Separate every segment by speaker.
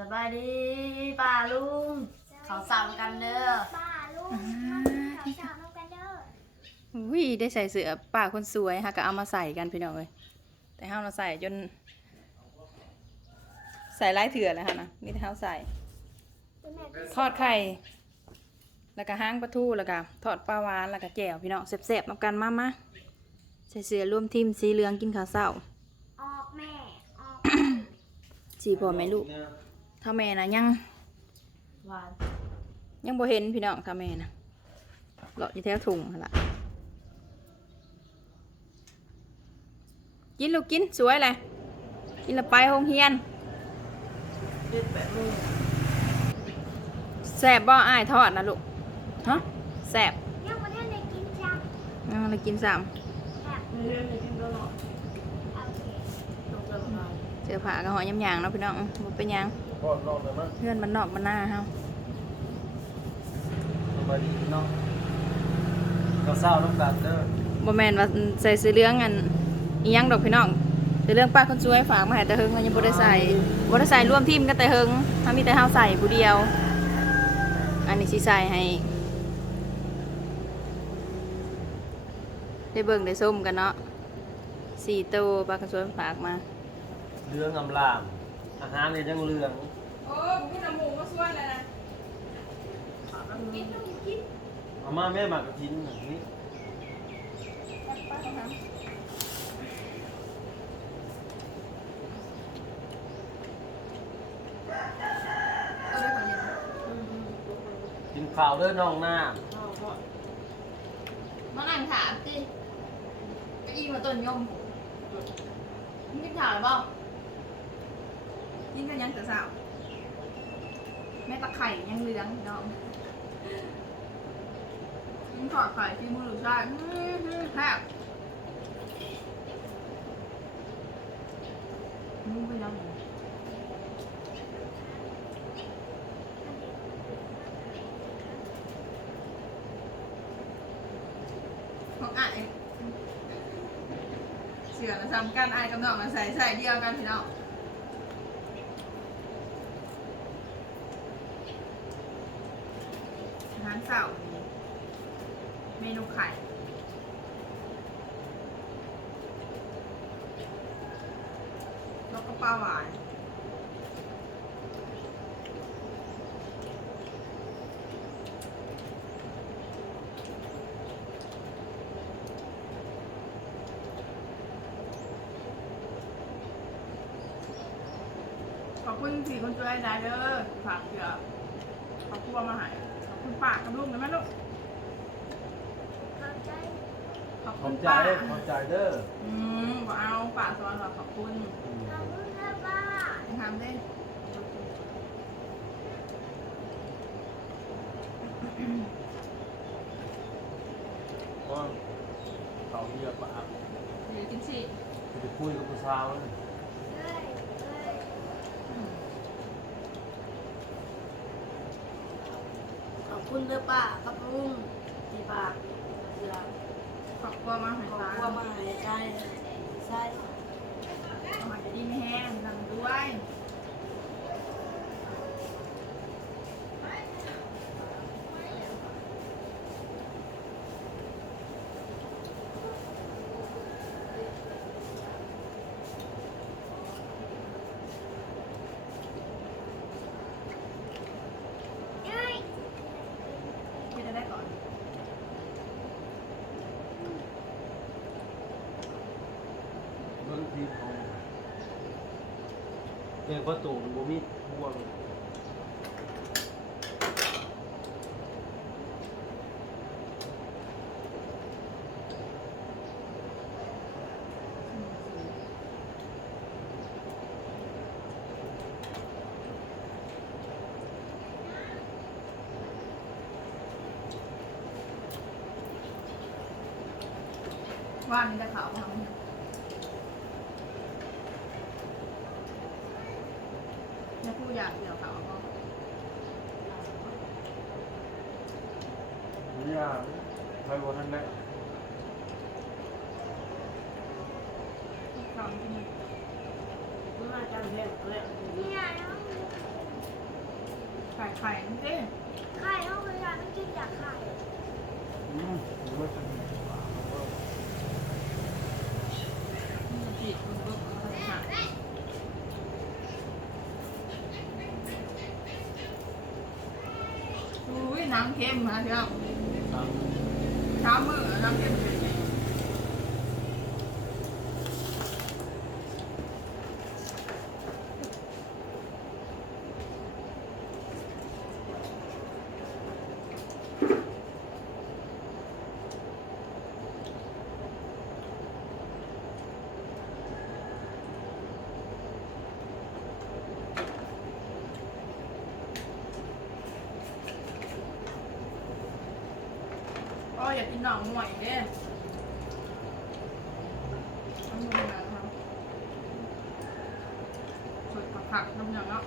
Speaker 1: สบายดีป้าลุง เขาสั่งกันเด้อ
Speaker 2: ป้าลูกขาวสาวน้องกันเด้อ
Speaker 3: วิได้ใส่เสื้อป้าคนสวยฮะก็เอามาใส่กันพี่น้องเลยแต่เฮาเราใส่จน ใส่หลายเถื่อแล้วฮะนะนี่แต่เฮาใส่
Speaker 2: ตัวแม่ก็
Speaker 3: ทอดไข่ แล้วก็ห้างปลาทูแล้วก็ทอดปลาหวานแล้วก็แจ่วพี่น้องแซ่บๆนำกันมามาใส่เสื้อร่วมทีมสีเหลืองกินข้าวเช้า
Speaker 2: ออกแม่ออก
Speaker 3: สีพ่อแม่ลูก ถ้าแม่นะยัง
Speaker 1: หวาน
Speaker 3: ยังบ่เห็นพี่น้องถ้าแม่นะเลาะอยู่แถวถุงหั่นล่ะกินลูกกินสวยเลยกินและไปโรงเรียน
Speaker 1: เด็ดแปดโมง
Speaker 3: แซ่บบ่อ้ายทอดนะลูกฮะแซ่บ
Speaker 2: ยังประเทศในกินจัง
Speaker 3: เอาเลยกินสาม
Speaker 2: แบบ
Speaker 1: เรื่องนี้กินแล้วเนาะ
Speaker 2: โอเค
Speaker 1: ต้องเติมน้
Speaker 3: เสื้อผ้าก็หอยยำยางเนาะพี่น้องบ่เป็นหยัง
Speaker 4: ก่อนนอนเลยมั้ง
Speaker 3: เพื่อนมันนอกมันหน้าเฮา
Speaker 4: สบายดีเนาะก็เศร้าน้ำตาลเด้อ
Speaker 3: บ่แม่นว่าใส่เสื้อเหลืองอันอีหยังดอกพี่น้องเสื้อเหลืองป้าคนสวยฝากมาให้แต่เฮิงเรายังบ่ได้ใส่บ่ได้ใส่ร่วมทีมกันแต่เฮิงถ้ามีแต่เฮาใส่ผู้เดียว อันนี้สิใส่ให้ได้เบิ่งได้ส้มกันเนาะสี่ตัวป้าคนสวยฝากมา
Speaker 4: เรื่องอำลาม อาหารเนี่ยยังเหลือง
Speaker 3: โอ้พี่น้ำหมูมาช่วยเลยนะ
Speaker 2: กินต้องกิน
Speaker 4: เอามาแม่หมากกระทินอย่างนี้กินข้าวเด้อน้องหน้า
Speaker 3: มานั่งถามสิก็อีมาต้นยมมึงกินข่าวหรือเปล่า กินกันยังแต่สาวแม่ตะไคร่ยังเหลืองน้องกินทอดไข่ที่มือหรือใช่แซ่บมึงไปยังไงของอะเสือนะซ้ำกันอายกับน้องนะใส่ใส่เดียวกันพี่น้องอาหาร เสาร์เมนูไข่แล้วก็ปลาหวานขอบคุณสี่คนช่วยได้เด้อฝากเสือขอบคุณมาใหาย ป้ากับลุงนะแม่ลูก
Speaker 2: ขอบใจ
Speaker 3: ขอบ
Speaker 4: ข
Speaker 3: คุ
Speaker 4: อบ
Speaker 3: ณ
Speaker 4: ใจ
Speaker 3: ป้า
Speaker 4: ขอบใจเด้อ
Speaker 3: อืมบ่เอาป้าสอนว่าขอบคุณ
Speaker 4: อืม
Speaker 2: ขอบคุณนะป้า
Speaker 3: ทำได้
Speaker 4: เพราะเขาเรียกว่า
Speaker 3: เดี๋ยวกินสิ
Speaker 4: จะคุยกับผู้สาวเลย
Speaker 2: เอ้ยเอ้ย
Speaker 1: ขอบ คุณเด้อป้ากับลุงที่ปากเสือ
Speaker 3: ขอบคุณมาใหาย
Speaker 1: ขอบ
Speaker 3: ตา
Speaker 1: คุณมาให้ใจใช่
Speaker 3: เอาหายจะดีไม่แห้งทำด้วย
Speaker 2: เอ้ย
Speaker 3: คิดจะได้ก่อน
Speaker 4: เบิ่งทีของเด็กประตูมันบ่มีห่วง
Speaker 3: ว่านนี่จะขาวทำเนี่ยผู้ อยากเดี๋ยวขาวก็
Speaker 4: เนี่ยใครบ่ทันแม่
Speaker 3: ขาวที่นี่
Speaker 1: คุณมาจำแพงเลย
Speaker 2: เนี่ยน้อง
Speaker 3: อไข่นี่ดิ
Speaker 2: ไข่ห้องเวลาต้องกินอยากไข่
Speaker 4: อืมหรือว่าจะมีฝาเขาก็
Speaker 3: จีบคุณลูกค่ย น้ำเค็มมาเชียว
Speaker 4: ตาม
Speaker 3: เช้ามือน้ำเค็ม อยากกินหน่องหน่อยเด้ทำมือมาครับสดผักๆทำอย่างเนาะ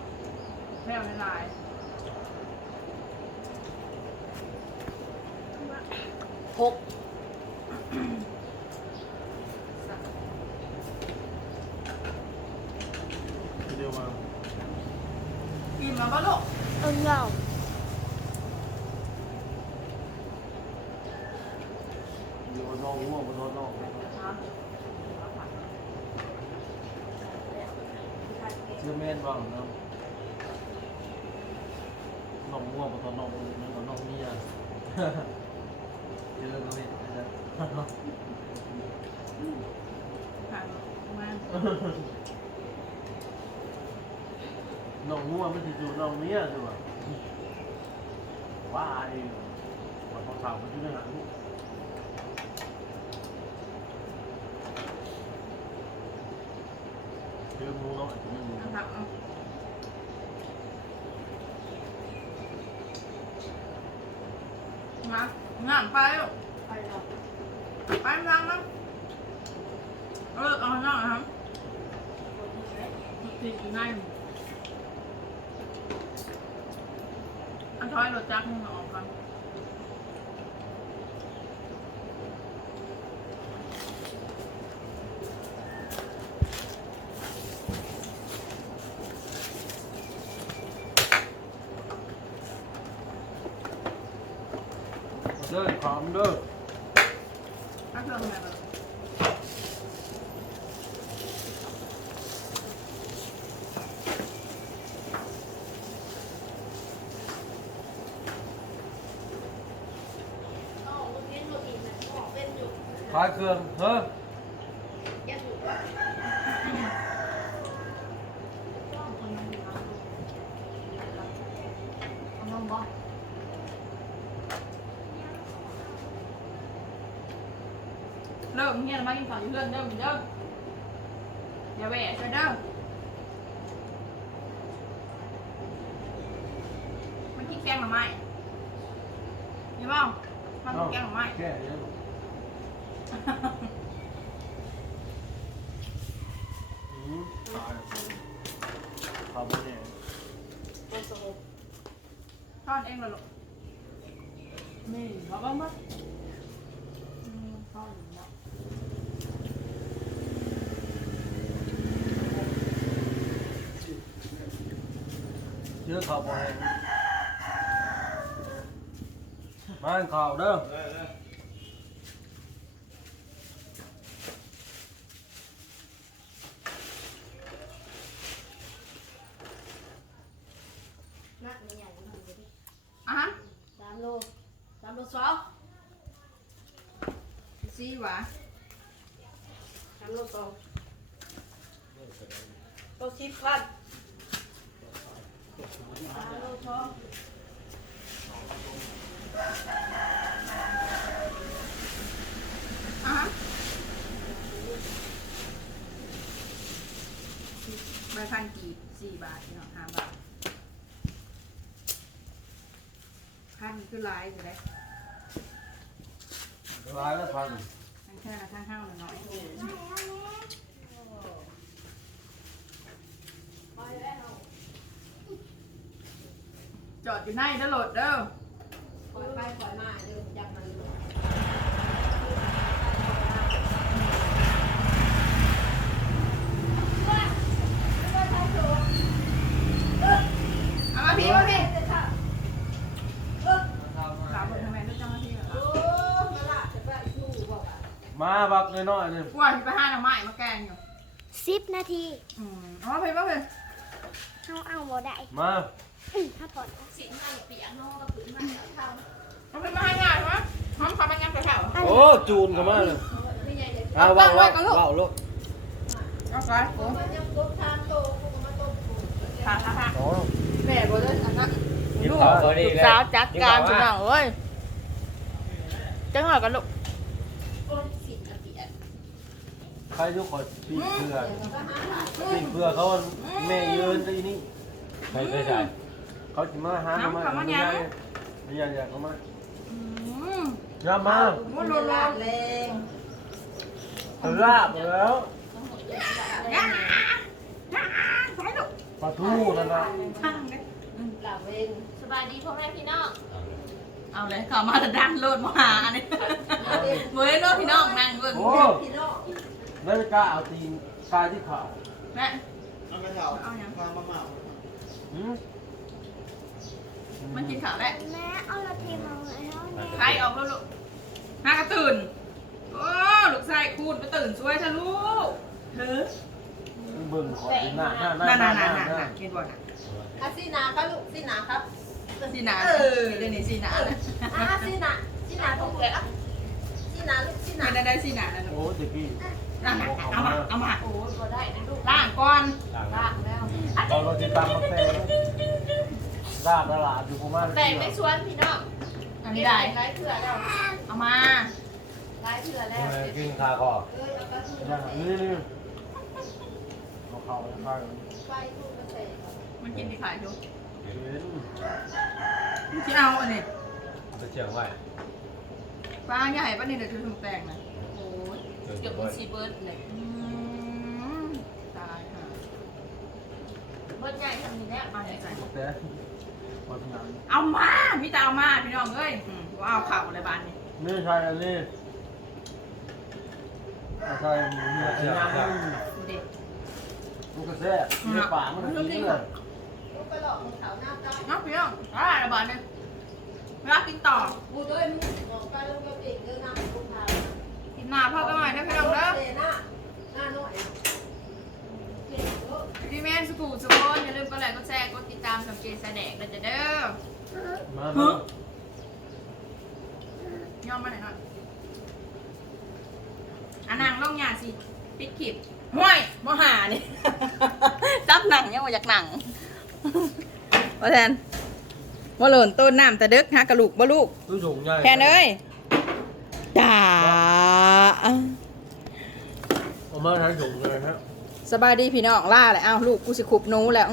Speaker 3: แม่ในลาย
Speaker 1: หก
Speaker 4: เดียวมา
Speaker 3: กินมาบ้าลูก
Speaker 2: เออเหงา
Speaker 4: เดียวน้องง่วงบนรถน้อง ชื่อแม่นบ้างเนาะน้องง่วงบนรถน้องน้องน้องเมียเจอกันเลยนะ
Speaker 3: ผ่านมา
Speaker 4: น้องง่วงไม่ติดอยู่น้องเมียใช่ไหมว่าไอ้วันเขาถามมันอยู่ในหนังเจอมูเนาะจะไม่มู
Speaker 3: นะครับเอามางานไปลูก
Speaker 1: ไปแล้ว
Speaker 3: ไปนั่งนั่งเออเอานั่งนะครับติดอยู่ในอันท้อยรถจักรมึงออกก่อน
Speaker 4: ด้อความเด้อ
Speaker 3: ถ้าเครื่องอะไรแบบ
Speaker 1: อ๋อเมื่อกี้หนูอีกนะหมอเป็นอยู่
Speaker 4: ขายเครื่องเฮ้อ
Speaker 1: ยังอยู่
Speaker 3: เอาลงบ่เริ่มเฮียนมากินข้าวอยู่เพื่อนเด้อเด้ออย่าแหวะใช่เด้อมันกินแก งหน่อไม้ยี่บ้องมันแกงหน่อไม้
Speaker 4: แก่ยังอืมตายทำเนี่ย
Speaker 1: ตัวสงบ
Speaker 3: ทอดเองเลยลูกนี่เอาบ้างมั้ยอืมทอดอยู่เนาะ
Speaker 4: เยอะข่าวบอย มาอ่านข่าวเด้อ
Speaker 1: นักไม่ใหญ่ก็ทำไปดิ
Speaker 3: อะฮะ
Speaker 1: สามโลสามโลสอง
Speaker 3: ซีหวะ
Speaker 1: สามโลสองตัวสิบพันสามโลสอง
Speaker 3: อะฮะ ใบพันกีบสี่บาทเนาะห้าบาทพันคือหลายอยู่เลย
Speaker 4: ลายละพัน
Speaker 3: ทั้งแค่ละทั้งห้าหน่อย
Speaker 1: ไปแล้ว
Speaker 3: จอดอยู่ในเด้อโหลดเด้อ
Speaker 1: ปล่อยไปปล่อมาเดี๋ยวจับมัน
Speaker 3: เอามาพี่มาพี่สาว
Speaker 1: เปิดทำไมต้องจ้า
Speaker 4: มาพี่เหรมาบักน้อยๆนี่
Speaker 3: ว่าจะไปห้าหน่อไม้มาแกงอยู่
Speaker 2: สิบนาที
Speaker 3: อืมเอามาพี่มาพี่
Speaker 2: เขาเอาบ่ได้
Speaker 4: มา
Speaker 2: ถ้าปอด
Speaker 1: สินมาเปียกนอกกับผืนมาแล้วเท่า
Speaker 3: เอาไปมาให้ง่ายไหมหอมขอมันยังไปแถว
Speaker 4: โอ้จูนกันมาเลย
Speaker 1: ไม่ใหญ่เลย
Speaker 4: เอาว่าวว่าวว่าวลูก
Speaker 3: เอาไปโอ้
Speaker 1: มันยังลุกทางโตกูมาต้มกู
Speaker 3: ขาขาขา
Speaker 4: โอ้
Speaker 3: แม่บ่เลยอันนั้น
Speaker 5: กิน
Speaker 3: ลูก
Speaker 5: ข้าวพอดีเลย
Speaker 3: สาวจัดการ
Speaker 5: กิ
Speaker 3: สุ
Speaker 5: น
Speaker 3: นั
Speaker 5: ข้าว
Speaker 3: ขเอ้ยจังหวะกันลูก
Speaker 1: ก้นสินกับเปียก
Speaker 4: ใครทุกคนปีเพื่อปีเพื่อเขาแม่ยืนที่นี่
Speaker 5: ไปไปใส่
Speaker 4: เขาจะมาหามาไม่ใช่ไม่ใช่อยากเขามา
Speaker 3: อืม
Speaker 4: อย่ามา
Speaker 3: โอ้โลโล
Speaker 1: แรง
Speaker 4: ลาบแล้ว
Speaker 3: ย่าย่าไปลูก
Speaker 4: ปลาทูนั่นนะ
Speaker 3: ข้างเลย
Speaker 1: หลับเวงสบายดีพ่อแม่พี่น้อง
Speaker 3: เอาเลยเข้ามาแล้วดันโลดมาหาอันนี้เว้ยโลดพี่น้องนั่งเบิ่ง
Speaker 4: โอ้
Speaker 1: พี่น้อง
Speaker 4: นาฬิกาเอาตีนกายที่ขา
Speaker 3: แม่
Speaker 6: เอากระเช้า
Speaker 3: เอายัง
Speaker 6: วางมาเหมา
Speaker 4: หืม
Speaker 3: มันกินข้าวแล้ว
Speaker 2: แม่เอาละเทมาแล้วแม่
Speaker 3: ใครออกแล้วลูกหน้ากระตื่นโอ้ลูกชายคูณไปตื่นช่วยเถอะลูกเฮ้อ
Speaker 4: เบิ่งขอหน้าหน้าหน้า
Speaker 3: น่า
Speaker 4: ห
Speaker 3: น่า
Speaker 4: น้า
Speaker 3: น่า
Speaker 4: หน้า
Speaker 3: น่ากินบ่น่ะ
Speaker 1: อาซีนาครับลูกซีนาครับ
Speaker 3: สีหนาเดี๋ยวนี้สีหนานะ
Speaker 1: อ่าซีนาซีนาตรงแกะซีนาลูกซีนา
Speaker 3: ไม่ได้ได้สีหนานะลูก
Speaker 4: โอ้ตะกี้
Speaker 3: นั่นน่ะเอามาเอามา
Speaker 1: โอ้ยก็ได้นะลูก
Speaker 3: ล้างก่อน
Speaker 1: ลากแล้ว
Speaker 4: ตอนเราติดตามมาแฟน ลาบตลาดอยู่ประมาณ
Speaker 1: แต่งในสวนพี่น้อง
Speaker 3: อันนี้ได้
Speaker 1: ไล่เถื่อแล้ว
Speaker 3: เอามา
Speaker 1: ไล่เถื่อแล้ว
Speaker 5: กินข้าวก็
Speaker 1: เอ้ยเอากระสุน
Speaker 4: อย่างนี้นี่เอาเขาไปข้าง
Speaker 1: ไฟทุ่งกระแส
Speaker 3: มันกินที่ขายดู
Speaker 4: เห็น
Speaker 3: มันกินเอาอันนี้
Speaker 5: จะเชียงไว้
Speaker 3: ป้าใหญ่ป้านี่เดี๋ยวจะถูกแต่งนะ
Speaker 1: โอ้ยเกือบเป็นซีเบิร์ดเลย
Speaker 3: อืมตายค่ะ
Speaker 1: เบิร์ดใหญ่ทำนี้แล้ว
Speaker 3: เอาใหญ่ใส่
Speaker 4: แต่พอทำงาน
Speaker 3: เอามาพี่ตาเอามาพี่น้องเอ้ยอืมว่าเอาข่าวอะไรบ้านนี่
Speaker 4: นี่ใช่อันนี้ใช่หมูเนี่ยงาน
Speaker 3: ดูดิ
Speaker 4: ลูกกระแทกในป่ามันกินเลย
Speaker 1: ลูกไปหลอกมึงเขาหน้าจ้า
Speaker 3: น้องพี่น้องอะไรบ้านนี่เวลากินต่อ
Speaker 1: บูด้วยมึงมองไปลูกก็เปลี่ยนเรื่องน้ำลูกพา
Speaker 3: กินหน้าพ่อกันหน่อยนะพี่น้องเด้อ
Speaker 1: เหน้าหน้าหน่อยเก่งเยอะ
Speaker 3: พี่แมนสกูสกคนอย่าลืมกดไลค์กดแชร์กดติดตามสังเกตแสดงกันจะเด้อ
Speaker 4: มาเถอะ
Speaker 3: ย่อมมาหน่อยหน่อยอันนางล่องยาสิปิดขีบห้วยมหานี่จับหนังยังว่าอยากหนังว่าแทนว่าหล่นต้นน้ำแต่เด็กหากระลูกบ่ลูก
Speaker 4: ตู้ถุงใหญ่
Speaker 3: แค่เอ้ยจ้า
Speaker 4: เอามาทั้งถุงเลยฮะ
Speaker 3: สบายดีพี่น้องล่าเลยอ้าวลูกกูสิขุบหนูแล้ว